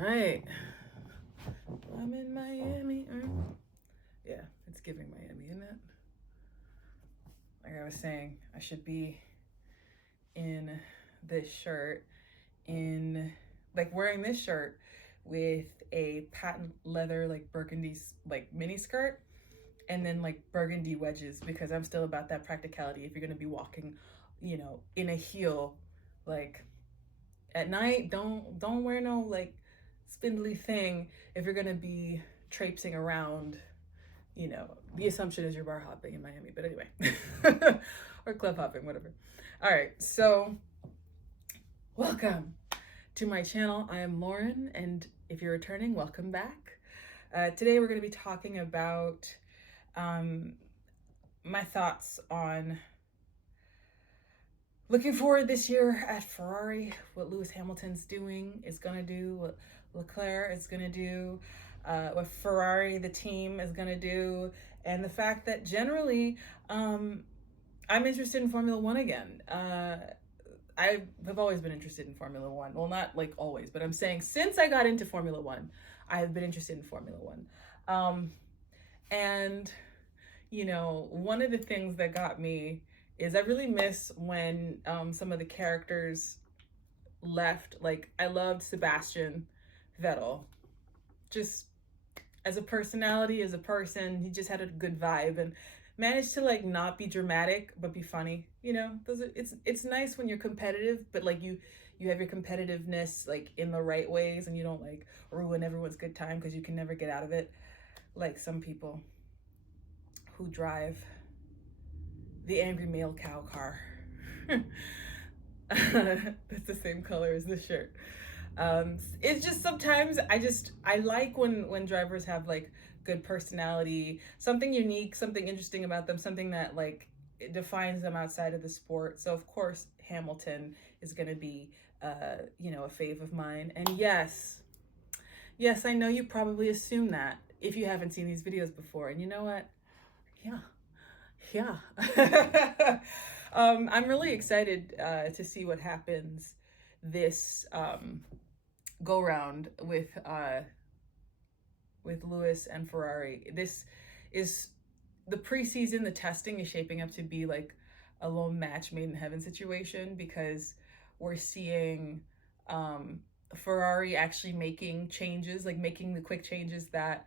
right. I'm in Miami. Yeah, it's giving Miami, isn't it? Like I was saying, I should be in this shirt, in like wearing this shirt with a patent leather, like burgundy, like mini skirt, and then like burgundy wedges because I'm still about that practicality. If you're going to be walking, in a heel, like at night, don't wear no like spindly thing if you're gonna be traipsing around. The assumption is you're bar hopping in Miami, but anyway, or club hopping, whatever. All right, so welcome to my channel. I am Lauren, and if you're returning, welcome back. Today we're going to be talking about my thoughts on looking forward this year at Ferrari, what Lewis Hamilton's going to do, what Leclerc is going to do, what Ferrari, the team, is going to do, and the fact that generally I'm interested in Formula One again. I have always been interested in Formula One. Well, not like always, but I'm saying since I got into Formula One, I have been interested in Formula One. And, one of the things that got me is I really miss when some of the characters left. Like, I loved Sebastian Vettel. Just as a personality, as a person, he just had a good vibe and managed to like not be dramatic but be funny. It's nice when you're competitive, but like you have your competitiveness like in the right ways, and you don't like ruin everyone's good time because you can never get out of it, like some people who drive the angry male cow car. That's the same color as this shirt. It's just sometimes I like when drivers have like good personality, something unique, something interesting about them, something that like it defines them outside of the sport. So of course Hamilton is going to be a fave of mine. And yes, I know you probably assume that if you haven't seen these videos before. And you know what? Yeah. I'm really excited to see what happens this go round with Lewis and Ferrari. This is the preseason. The testing is shaping up to be like a little match made in heaven situation, because we're seeing Ferrari actually making changes, like making the quick changes that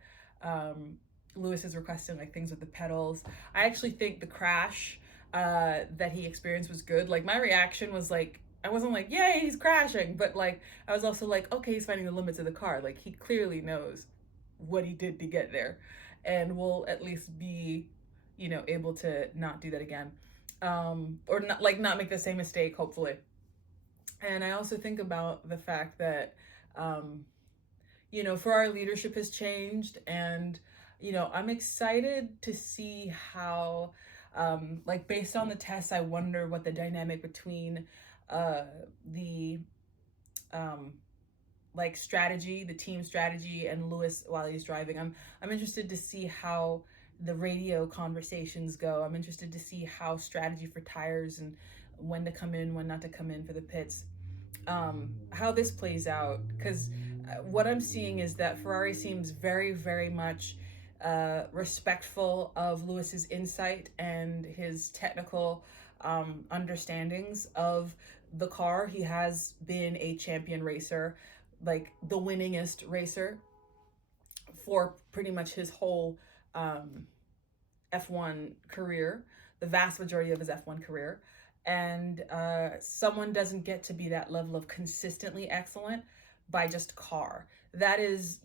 Lewis is requesting, like things with the pedals. I actually think the crash that he experienced was good. Like my reaction was like, I wasn't like, yay, he's crashing, but like I was also like, okay, he's finding the limits of the car. Like he clearly knows what he did to get there, and will at least be, able to not do that again, or not make the same mistake, hopefully. And I also think about the fact that Ferrari leadership has changed, and I'm excited to see how, like based on the tests, I wonder what the dynamic between the like strategy, the team strategy, and Lewis while he's driving. I'm interested to see how the radio conversations go. I'm interested to see how strategy for tires and when to come in, when not to come in for the pits, how this plays out. Because what I'm seeing is that Ferrari seems very, very much respectful of Lewis's insight and his technical understandings of the car. He has been a champion racer, like the winningest racer for pretty much his whole F1 career, the vast majority of his F1 career. And someone doesn't get to be that level of consistently excellent by just car. That is,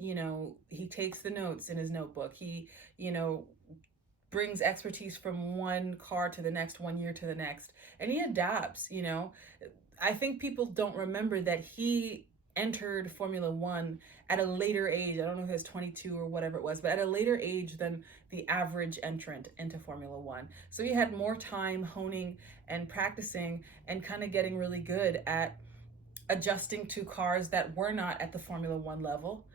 he takes the notes in his notebook. He, brings expertise from one car to the next, 1 year to the next, and he adapts. I think people don't remember that he entered Formula One at a later age. I don't know if it was 22 or whatever it was, but at a later age than the average entrant into Formula One. So he had more time honing and practicing and kind of getting really good at adjusting to cars that were not at the Formula One level.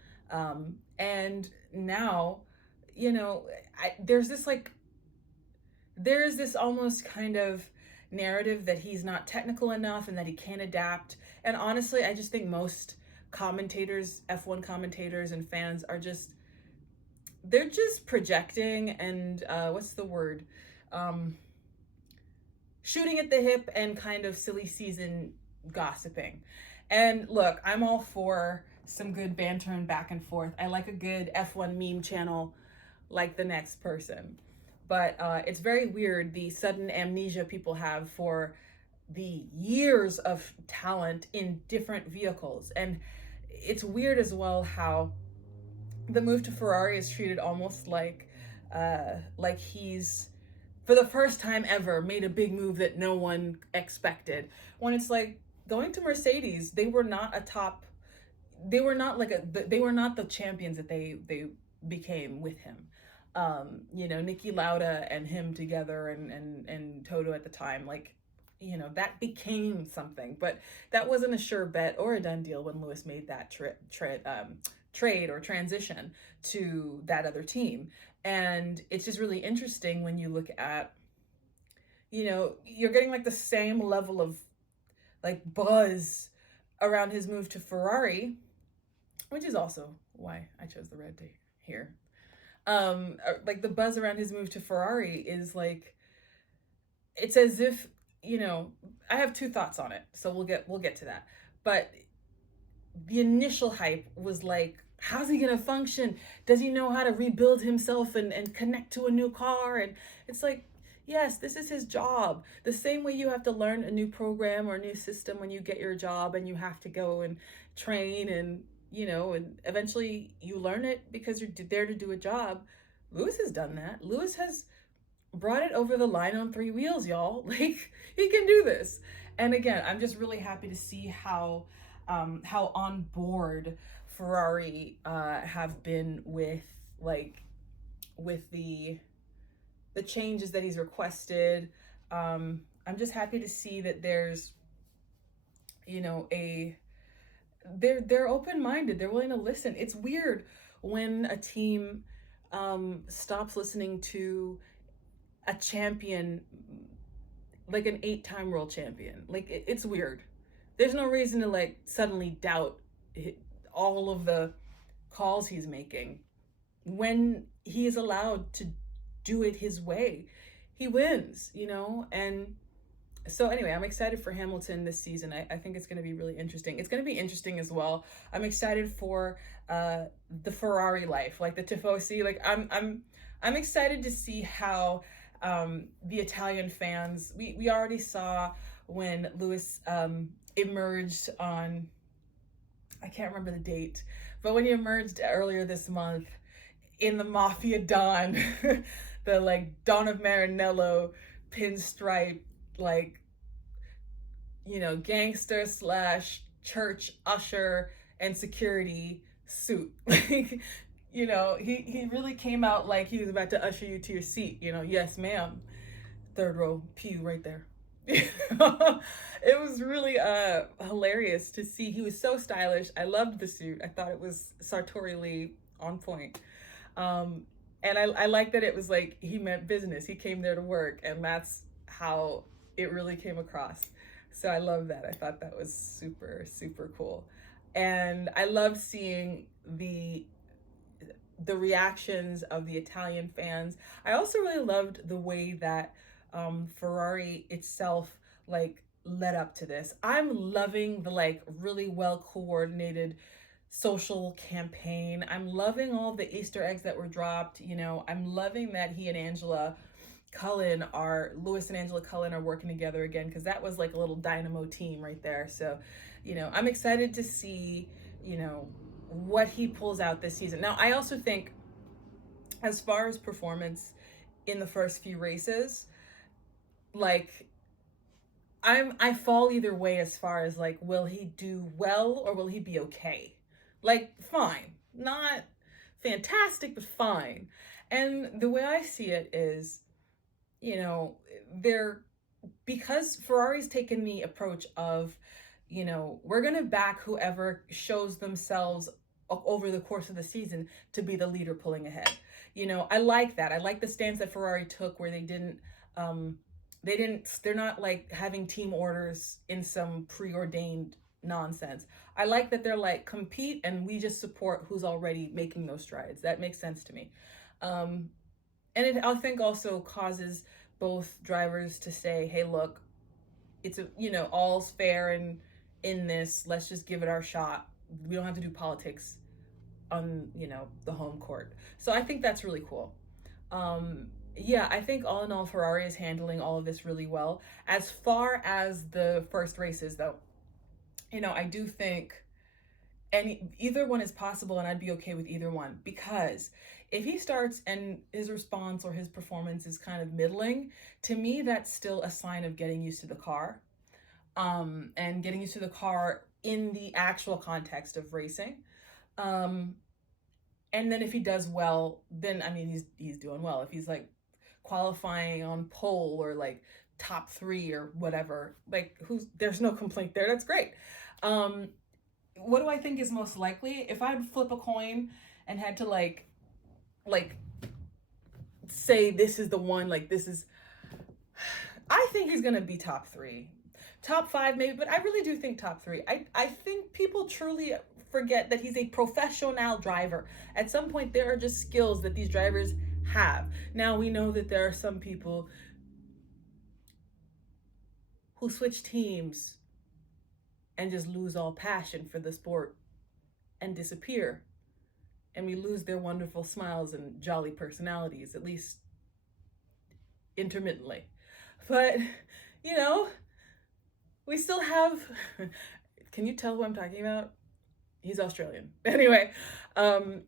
And now, there's this almost kind of narrative that he's not technical enough and that he can't adapt. And honestly, I just think most commentators, F1 commentators and fans are just, they're just projecting and what's the word? Shooting at the hip and kind of silly season gossiping. And look, I'm all for some good banter and back and forth. I like a good F1 meme channel like the next person. But it's very weird the sudden amnesia people have for the years of talent in different vehicles. And it's weird as well how the move to Ferrari is treated almost like he's for the first time ever made a big move that no one expected. When it's like going to Mercedes, they were not a top, they were not like they were not the champions that they became with him. You know, Niki Lauda and him together and Toto at the time, like, you know, that became something, but that wasn't a sure bet or a done deal when Lewis made that trade or transition to that other team. And it's just really interesting when you look at, you know, you're getting like the same level of like buzz around his move to Ferrari, which is also why I chose the red to here. Like the buzz around his move to Ferrari is like, it's as if, you know, I have two thoughts on it, so we'll get to that. But the initial hype was like, how's he gonna function? Does he know how to rebuild himself and connect to a new car? And it's like, yes, this is his job. The same way you have to learn a new program or a new system when you get your job and you have to go and train and, you know, and eventually you learn it because you're there to do a job. Lewis has done that. Lewis has brought it over the line on 3 wheels, y'all. Like, he can do this. And again, I'm just really happy to see how on board Ferrari have been with the changes that he's requested. I'm just happy to see that there's, you know, they're open-minded. They're willing to listen. It's weird when a team stops listening to a champion, like an 8-time world champion. Like, it's weird. There's no reason to like suddenly doubt all of the calls he's making. When he is allowed to do it his way, he wins, you know? And so anyway, I'm excited for Hamilton this season. I think it's going to be really interesting. It's going to be interesting as well. I'm excited for the Ferrari life, like the Tifosi. Like I'm excited to see how the Italian fans. We already saw when Lewis emerged on, I can't remember the date, but when he emerged earlier this month in the Mafia Don, the like Don of Maranello pinstripe, like, you know, gangster / church usher and security suit. Like, you know, he really came out like he was about to usher you to your seat, you know, yes ma'am, 3rd row pew right there. It was really hilarious to see. He was so stylish. I loved the suit. I thought it was sartorially on point. And I like that it was like he meant business. He came there to work, and that's how it really came across. So I love that. I thought that was super, super cool. And I loved seeing the reactions of the Italian fans. I also really loved the way that Ferrari itself like led up to this. I'm loving the like really well coordinated social campaign. I'm loving all the Easter eggs that were dropped. You know, I'm loving that he and Lewis and Angela Cullen are working together again, because that was like a little dynamo team right there. So, you know, I'm excited to see, you know, what he pulls out this season. Now, I also think as far as performance in the first few races, like I fall either way as far as like, will he do well or will he be okay? Like, fine, not fantastic, but fine. And the way I see it is, you know, because Ferrari's taken the approach of, you know, we're going to back whoever shows themselves over the course of the season to be the leader pulling ahead. You know, I like that. I like the stance that Ferrari took where they're not like having team orders in some preordained nonsense. I like that they're like, compete and we just support who's already making those strides. That makes sense to me. Um, and it, I think, also causes both drivers to say, hey, look, it's a, all's fair and in this, let's just give it our shot. We don't have to do politics on, the home court. So I think that's really cool. Yeah, I think all in all, Ferrari is handling all of this really well. As far as the first races, though, I do think either one is possible, and I'd be okay with either one, because if he starts and his response or his performance is kind of middling, to me, that's still a sign of getting used to the car, and getting used to the car in the actual context of racing. Um, and then if he does well, then I mean he's doing well. If he's like qualifying on pole or like top 3 or whatever, like there's no complaint there. That's great. What do I think is most likely? If I'd flip a coin and had to like say this is the one, like this is, I think he's gonna be top 3, top 5 maybe, but I really do think top 3. I think people truly forget that he's a professional driver. At some point, there are just skills that these drivers have. Now, we know that there are some people who switch teams and just lose all passion for the sport and disappear. And we lose their wonderful smiles and jolly personalities, at least intermittently. But, we still have, can you tell who I'm talking about? He's Australian. Anyway,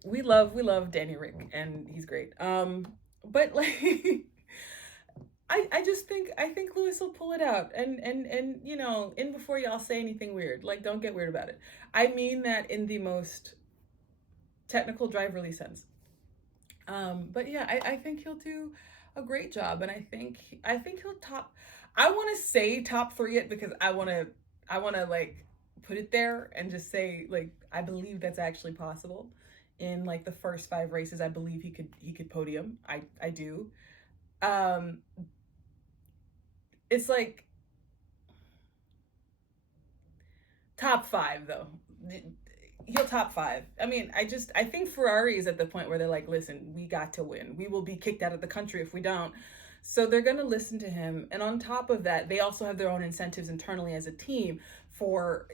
we love Danny Rick, and he's great. But like, I just think Lewis will pull it out, and in before y'all say anything weird. Like, don't get weird about it. I mean that in the most technical driverly sense. But yeah, I think he'll do a great job, and I think he'll top. I want to say top 3 it because I want to like put it there and just say, like, I believe that's actually possible. In like the first 5 races, I believe he could podium. I do. It's like top 5 though. He'll top 5. I mean, I think Ferrari is at the point where they're like, listen, we got to win. We will be kicked out of the country if we don't. So they're going to listen to him. And on top of that, they also have their own incentives internally as a team for,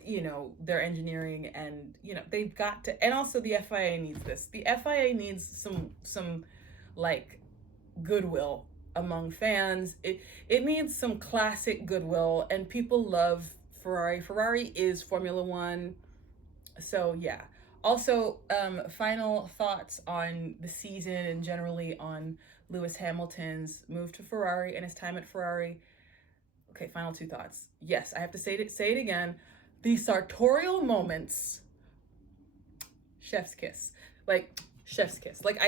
their engineering, and, they've got to, and also the FIA needs this. The FIA needs some like goodwill among fans. It needs some classic goodwill, and people love Ferrari. Ferrari is Formula One. So yeah. Also, final thoughts on the season and generally on Lewis Hamilton's move to Ferrari and his time at Ferrari. Okay, final 2 thoughts. Yes, I have to say it again. The sartorial moments, chef's kiss. Like, chef's kiss. Like,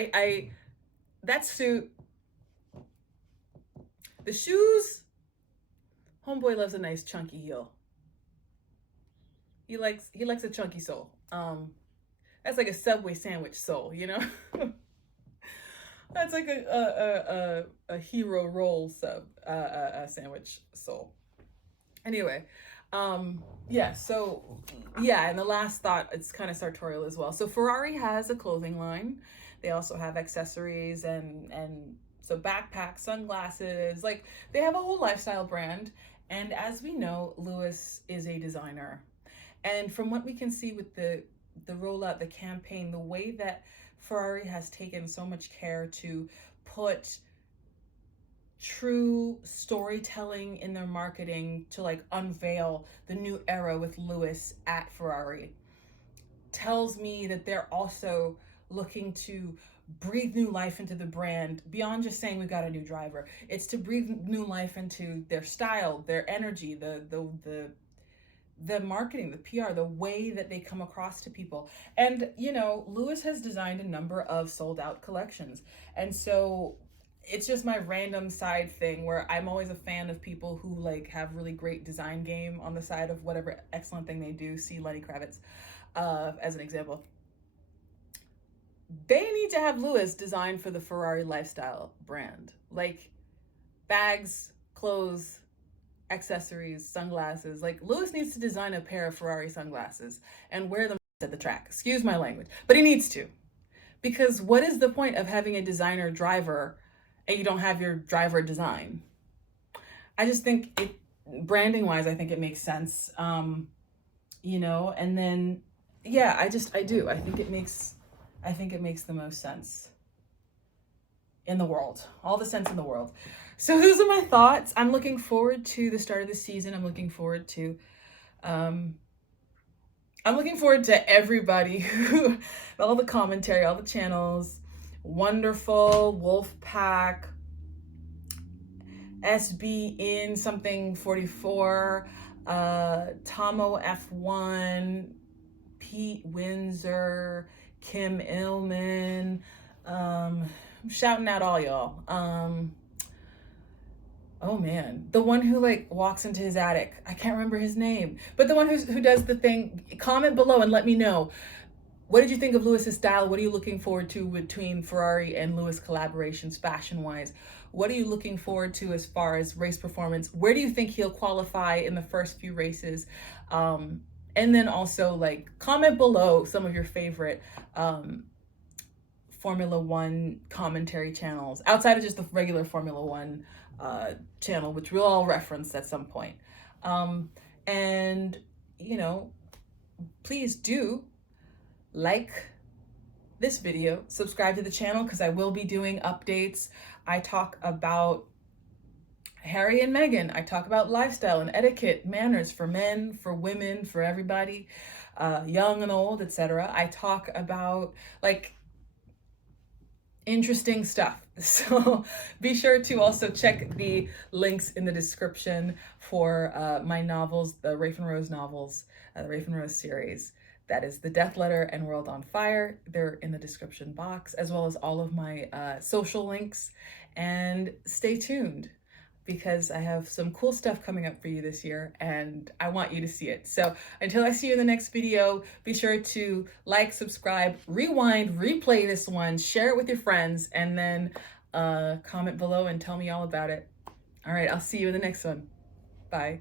that suit, the shoes, homeboy loves a nice chunky heel. He likes a chunky sole. That's like a Subway sandwich sole, That's like a hero roll sandwich sole. Anyway, yeah. So yeah, and the last thought, it's kind of sartorial as well. So Ferrari has a clothing line. They also have accessories and so backpacks, sunglasses. Like, they have a whole lifestyle brand. And as we know, Lewis is a designer. And from what we can see with the rollout, the campaign, the way that Ferrari has taken so much care to put true storytelling in their marketing to like unveil the new era with Lewis at Ferrari, tells me that they're also looking to breathe new life into the brand beyond just saying we got a new driver. It's to breathe new life into their style, their energy, the marketing, the PR, the way that they come across to people. And, Lewis has designed a number of sold out collections. And so it's just my random side thing where I'm always a fan of people who like have really great design game on the side of whatever excellent thing they do. See Lenny Kravitz as an example. They need to have Lewis design for the Ferrari lifestyle brand. Like, bags, clothes, accessories, sunglasses. Like, Lewis needs to design a pair of Ferrari sunglasses and wear them at the track. Excuse my language, but he needs to. Because what is the point of having a designer driver and you don't have your driver design? I just think it, branding wise, I think it makes sense. You know, and then, yeah, I do. I think it makes the most sense in the world, all the sense in the world. So those are my thoughts. I'm looking forward to the start of the season. I'm looking forward to everybody who, all the commentary, all the channels, Wonderful, Wolfpack, SB in something 44, Tomo F1, Pete Windsor, Kim Illman. I'm shouting out all y'all. Oh man, the one who like walks into his attic. I can't remember his name, but the one who does the thing. Comment below and let me know. What did you think of Lewis's style? What are you looking forward to between Ferrari and Lewis collaborations fashion-wise? What are you looking forward to as far as race performance? Where do you think he'll qualify in the first few races? And then also like comment below some of your favorite Formula One commentary channels outside of just the regular Formula One channel, which we'll all reference at some point. And, you know, please do like this video, subscribe to the channel because I will be doing updates. I talk about Harry and Meghan. I talk about lifestyle and etiquette, manners for men, for women, for everybody, young and old, etc. I talk about like interesting stuff. So be sure to also check the links in the description for my novels, the Rafe and Rose novels, the Rafe and Rose series. That is The Death Letter and World on Fire. They're in the description box, as well as all of my social links. And stay tuned because I have some cool stuff coming up for you this year and I want you to see it. So until I see you in the next video, be sure to like, subscribe, rewind, replay this one, share it with your friends, and then comment below and tell me all about it. All right, I'll see you in the next one. Bye.